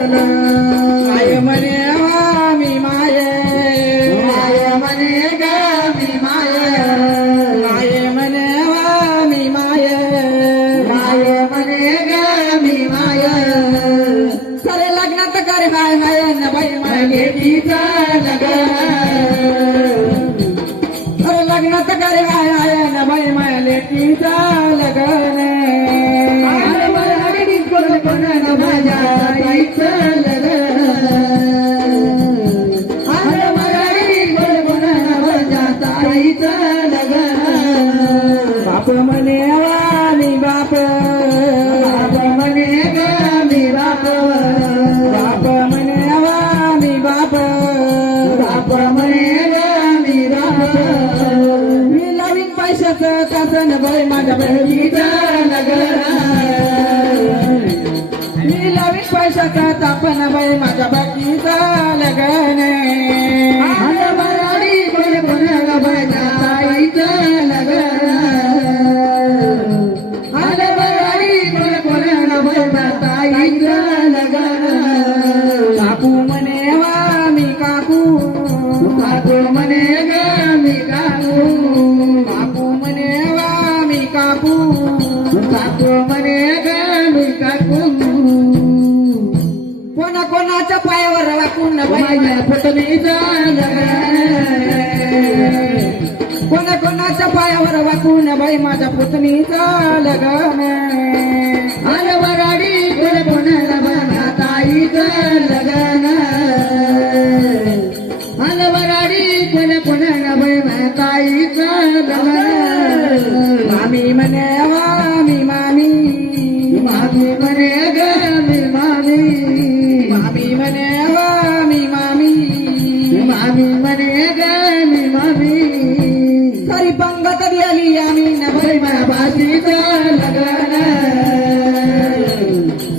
माय म्हणे वा मी माय. माय म्हणे ग मी माय. माय म्हणे वा मी माय. माय म्हणे ग मी माय. सरे लग्नात कर माय माय न बाई माय लेकीचा लावीन पैशाचं कासन बाई माझ्या बहिणीचं मी लावीन पैशाचा तापन बाई माझ्या बाकीचा लगन. कोणा कोणाच्या पायावर वाकून बाई माझ्या पुतणीचं कोणा कोणाच्या पायावर वाकून बाई माझ्या पुतणीचा लग्न अरे मराठी कोण कोणाला माझ्या ताईचा लग्न अरे मराठी कोण कोणाला माझ्या ताईचं लग्न मामी म्हणे गेली आम्ही न बाई माझ्या बाशीचं लग्न?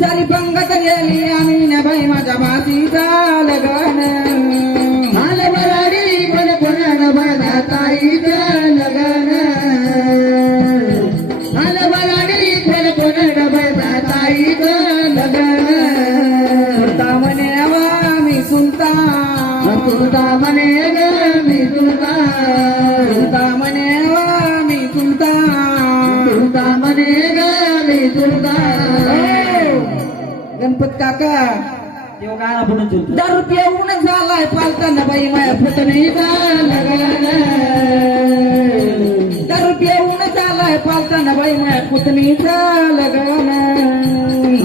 सारी पंगत गेली आम्ही न बाई माझ्या बासीचा लग्न? आलं मराठी कोण कोणाला माझ्या ताईचं लग्न? आलं मराठी कोण कोणाला माझ्या ताईचं लग्न? सुलता म्हणे मी सुलता. तुझा म्हणे मी सुलता. गणपत काका. तेव्हा गाणं पुढे चलतो दारू पिऊन झालाय पालताना बाई माया पुतणीचा दारू पिऊन झालाय पालताना बाई माया पुतणीचा लग्न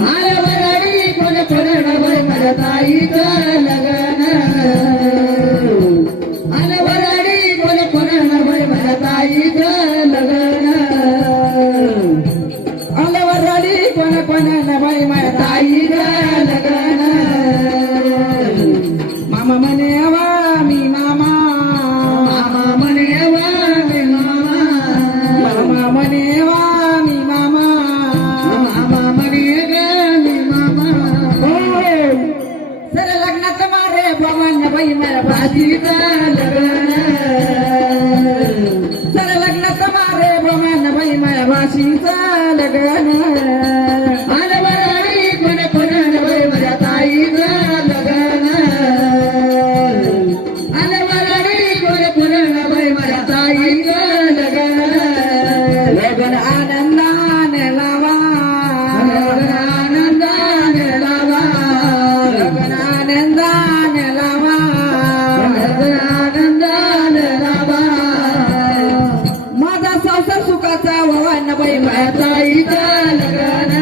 आलं मराठी कोण कोणाला माझ्या ताईचं लग्न सर लग्नात मारे भगवान बाई माया भाषीचा लग्न बाई माया माझ्या ताईचं लग्न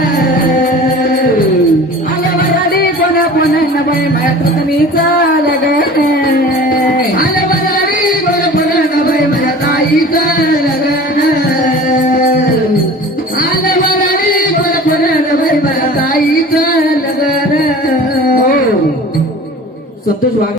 आल्या वराडी कोण कोण बाई माया तुम्हीचा लग्न. आलं मराठी कोण कोणाला बाई माझ्या ताईचं लग्न. आलं मराठी कोण कोणाला बाई माझ्या ताईचं लग्न. संतोष वाघ